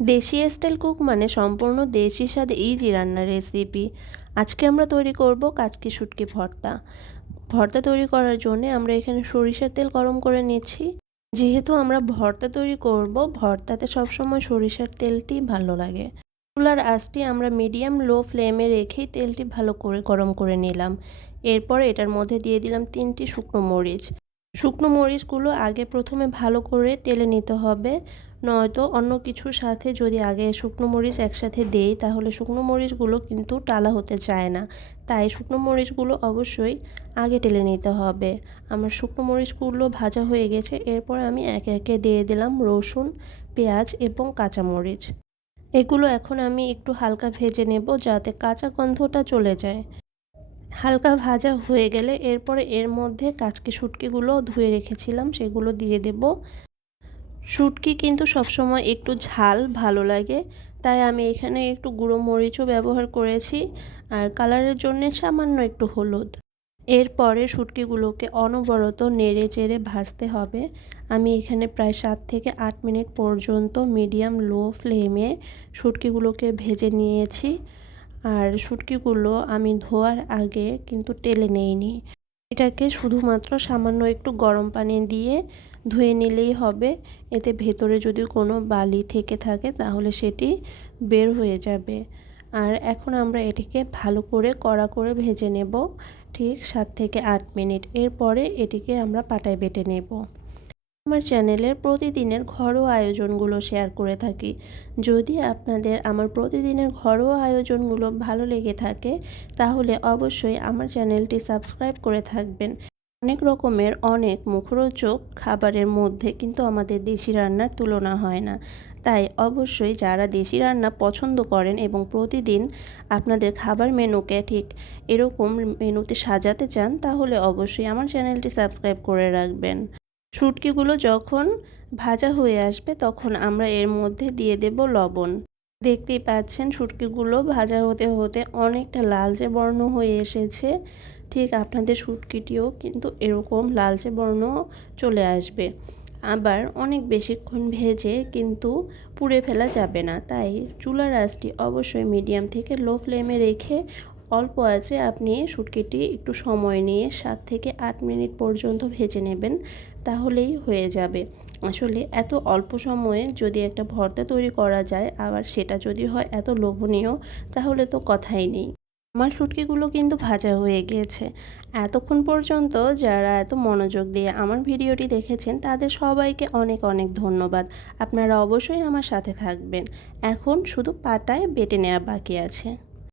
দেশি style cook মানে সম্পূর্ণ দেশি স্বাদে ইজি রান্নার রেসিপি আজকে আমরা তৈরি করব কাচকি শুটকি ভর্তা। ভর্তা তৈরি করার জন্য আমরা এখানে সরিষার তেল গরম করে নিচ্ছি। যেহেতু আমরা ভর্তা তৈরি করব, ভর্তাতে সবসময় সরিষার তেলটি ভালো লাগে। চুলার আঁচটি আমরা মিডিয়াম লো ফ্লেমে রেখেই তেলটি ভালো করে গরম করে নিলাম। এরপর এটার মধ্যে দিয়ে দিলাম তিনটি শুকনো মরিচ। শুকনো মরিচগুলো আগে প্রথমে ভালো করে টেলে নিতে হবে। নয়তো অন্য কিছুর সাথে যদি আগে শুকনো মরিচ একসাথে দেই, তাহলে শুকনো মরিচগুলো কিন্তু টালা হতে চায় না। তাই শুকনো মরিচগুলো অবশ্যই আগে টেলে নিতে হবে। আমার শুকনো মরিচগুলো ভাজা হয়ে গেছে, এরপর আমি একে একে দিয়ে দিলাম রসুন, পেঁয়াজ এবং কাঁচামরিচ এগুলো এখন আমি একটু হালকা ভেজে নেব যাতে কাঁচা গন্ধটা চলে যায়। হালকা ভাজা হয়ে গেলে এরপরে এর মধ্যে কাচকি শুটকিগুলো ধুয়ে রেখেছিলাম, সেগুলো দিয়ে দেব। শুটকি কিন্তু সবসময় একটু ঝাল ভালো লাগে, তাই আমি এখানে একটু গুঁড়ো মরিচও ব্যবহার করেছি, আর কালারের জন্য সামান্য একটু হলুদ। এরপরে শুটকিগুলোকে অনবরত নেড়ে চেড়ে ভাজতে হবে। আমি এখানে প্রায় সাত থেকে আট মিনিট পর্যন্ত মিডিয়াম লো ফ্লেমে শুটকিগুলোকে ভেজে নিয়েছি। আর শুটকিগুলো আমি ধোয়ার আগে কিন্তু টেলে নেইনি। এটাকে শুধুমাত্র সামান্য একটু গরম পানি দিয়ে ধুয়ে নিলেই হবে। এতে ভেতরে যদি কোনো বালি থেকে থাকে তাহলে সেটি বের হয়ে যাবে। আর এখন আমরা এটিকে ভালো করে কড়া করে ভেজে নেব, ঠিক সাত থেকে আট মিনিট। এরপরে এটিকে আমরা পাটায় বেটে নেব। আমার চ্যানেলের প্রতিদিনের ঘরোয়া আয়োজনগুলো শেয়ার করে থাকি। যদি আপনাদের আমার প্রতিদিনের ঘরোয়া আয়োজনগুলো ভালো লেগে থাকে, তাহলে অবশ্যই আমার চ্যানেলটি সাবস্ক্রাইব করে থাকবেন। অনেক রকমের অনেক মুখরোচক খাবারের মধ্যে কিন্তু আমাদের দেশি রান্নার তুলনা হয় না। তাই অবশ্যই যারা দেশি রান্না পছন্দ করেন এবং প্রতিদিন আপনাদের খাবার মেনুকে ঠিক এরকম মেনুতে সাজাতে চান, তাহলে অবশ্যই আমার চ্যানেলটি সাবস্ক্রাইব করে রাখবেন। শুটকিগুলো যখন ভাজা হয়ে আসবে তখন আমরা এর মধ্যে দিয়ে দেব লবণ। দেখতেই পাচ্ছেন শুটকিগুলো ভাজা হতে হতে অনেকটা লালচে বর্ণ হয়ে এসেছে। ঠিক আপনাদের শুটকিটিও কিন্তু এরকম লালচে বর্ণ চলে আসবে। আবার অনেক বেশিক্ষণ ভেজে কিন্তু পুড়ে ফেলা যাবে না। তাই চুলার আঁচটি অবশ্যই মিডিয়াম থেকে লো ফ্লেমে রেখে অল্প আছে, আপনি শুটকিটি একটু সময় নিয়ে সাত থেকে আট মিনিট পর্যন্ত ভেজে নেবেন, তাহলেই হয়ে যাবে। আসলে এত অল্প সময়ে যদি একটা ভর্তা তৈরি করা যায়, আবার সেটা যদি হয় এত লোভনীয়, তাহলে তো কথাই নেই। আমার শুটকিগুলো কিন্তু ভাজা হয়ে গিয়েছে। এতক্ষণ পর্যন্ত যারা এত মনোযোগ দিয়ে আমার ভিডিওটি দেখেছেন, তাদের সবাইকে অনেক অনেক ধন্যবাদ। আপনারা অবশ্যই আমার সাথে থাকবেন। এখন শুধু পাটায় বেটে নেওয়া বাকি আছে।